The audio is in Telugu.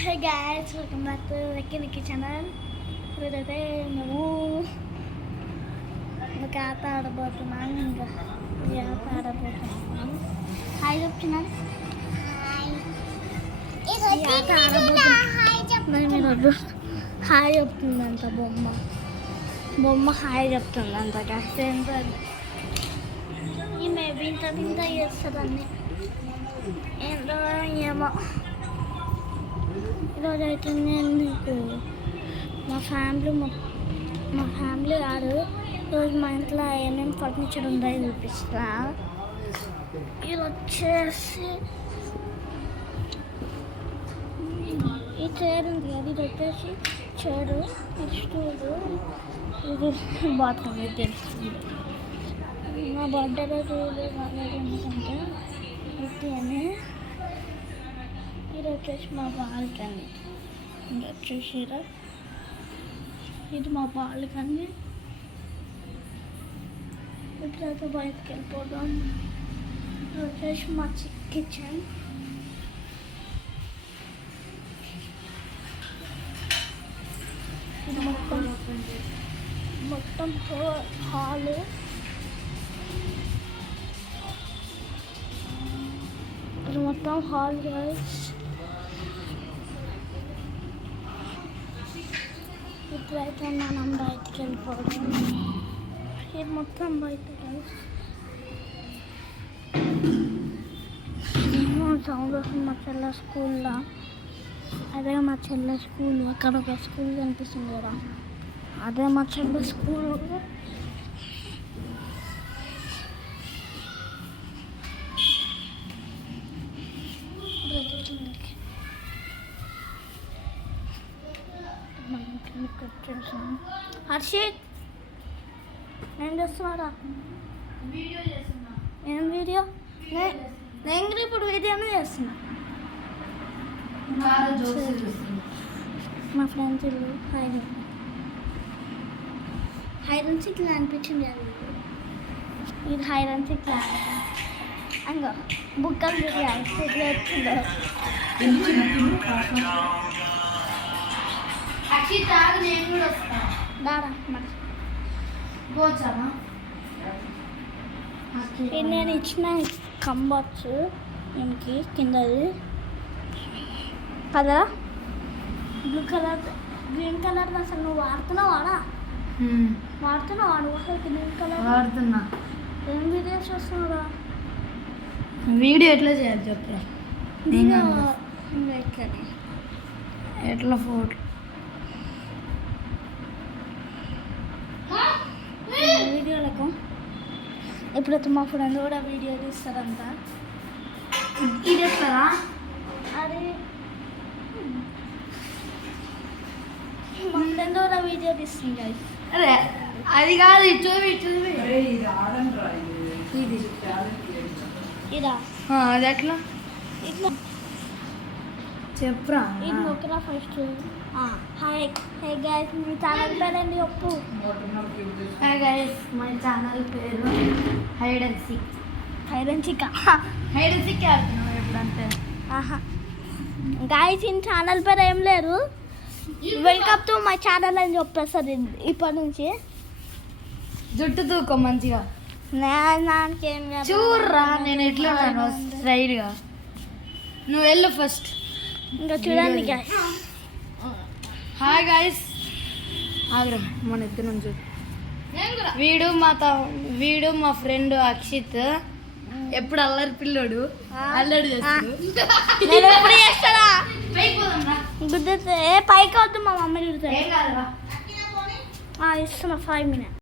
Hey guys, welcome back to వెక్కి ఛానల్. ఈరోజైతే మేము ఒక ఆట ఆడబోతున్నాం. ఇంకా ఈ ఆట ఆడబోతున్నాం. హాయ్ చెప్తున్నాను. ఈ ఆట ఆడబోతున్నాం. ఈరోజు హాయ్ చెప్తుందంట బొమ్మ హాయ్ చెప్తుందంట. కాస్త ఈమె వింత చేస్తుందండి. ఏంటో ఏమో. ఈరోజు అయితే నేను మీకు మా ఫ్యామిలీ కాదు, ఈరోజు మా ఇంట్లో ఏమేమి ఫర్నిచర్ ఉందో చూపిస్తా. ఇది వచ్చేసి ఈ చైర్ ఉంది కదా, ఇది వచ్చేసి చైరు, ఇది స్టూలు, ఇది బాత్రూమ్. ఇది తెలుస్తుంది. మా బర్త్డే రోజు ఎందుకంటే అని ఇది వచ్చేసి మా బాల్కనీ. ఇది వచ్చేసి ఇది మా బాల్కనీ. ఇప్పుడైతే బయటకు వెళ్ళిపోదాం. ఇది వచ్చేసి మా కిచెన్. ఇది మొత్తం హాలు. ఇది మొత్తం హాల్ గైస్. ఇప్పుడైతే మనం బయటికి వెళ్ళిపోవడం. ఇది మొత్తం బయట గైస్. సౌండ్ వస్తుంది మా చెల్లె స్కూల్లో. అదే మా చెల్లె స్కూల్. అక్కడ ఒక స్కూల్ కనిపిస్తుంది కదా, అదే మా చెల్లె స్కూల్. హర్షిత్, ఏం చేస్తున్నారా? ఏం వీడియో? నేను ఇప్పుడు వీడియోనే చేస్తున్నా. మా ఫ్రెండ్స్ ఇల్లు హైడ్ అండ్ సీక్ అనిపించింది కదా. ఇది హైడ్ అండ్ సీక్ అంగో బుక్కలు వచ్చిందో. నేను ఇచ్చిన కంబచ్చు దీనికి కిందది కదా, బ్లూ కలర్ గ్రీన్ కలర్. అసలు నువ్వు వాడుతున్నావాడా? గ్రీన్ కలర్ వాడుతున్నా. ఏం వీడియోస్ వస్తున్నావురా? వీడియో ఎట్లా చేయాలి చెప్పరా? ఎట్లా ఫోటో వీడియోలకు. ఎప్పుడైతే మా ఫ్రెండ్ కూడా వీడియో తీస్తారంట. ఇది ఎట్లరా? అది మా ఫ్రెండ్ కూడా వీడియో తీస్తుంది. అరే అది కాదు, చూపి ఇదా అది ఎట్లా ఇట్లా చెప్పరా? ఇది ఒకరా ఫస్ట్. హాయ్ గైస్, మీ ఛానల్ పేరేంటి చెప్పు. హాయ్ గైస్, మై ఛానల్ పేరు hide and seek. Hide and seek ఆడుతున్నావు ఎప్పుడంటే. గైస్, ఈ ఛానల్ పేరు ఏం లేదు. వెల్కమ్ టు మై ఛానల్ అని చెప్పేస్తుంది ఇప్పటి నుంచి. జుట్టు తూకో మంచిగా. నాకేం చూర్రా నేను ఎట్లా స్ట్రైట్గా. నువ్వు వెళ్ళు ఫస్ట్. ఇంకా చూడండి గైస్. హాయ్ గైస్, ఆగ్రా మన ఇద్దరు నుంచి. వీడు మా ఫ్రెండ్ అక్షిత్. ఎప్పుడు అల్లరి పిల్లోడు, అల్లరి చేస్తాడు. గుద్దితే పైకి వద్దు, మా మమ్మీ చూడతాడు. ఇస్తున్నా 5 minutes.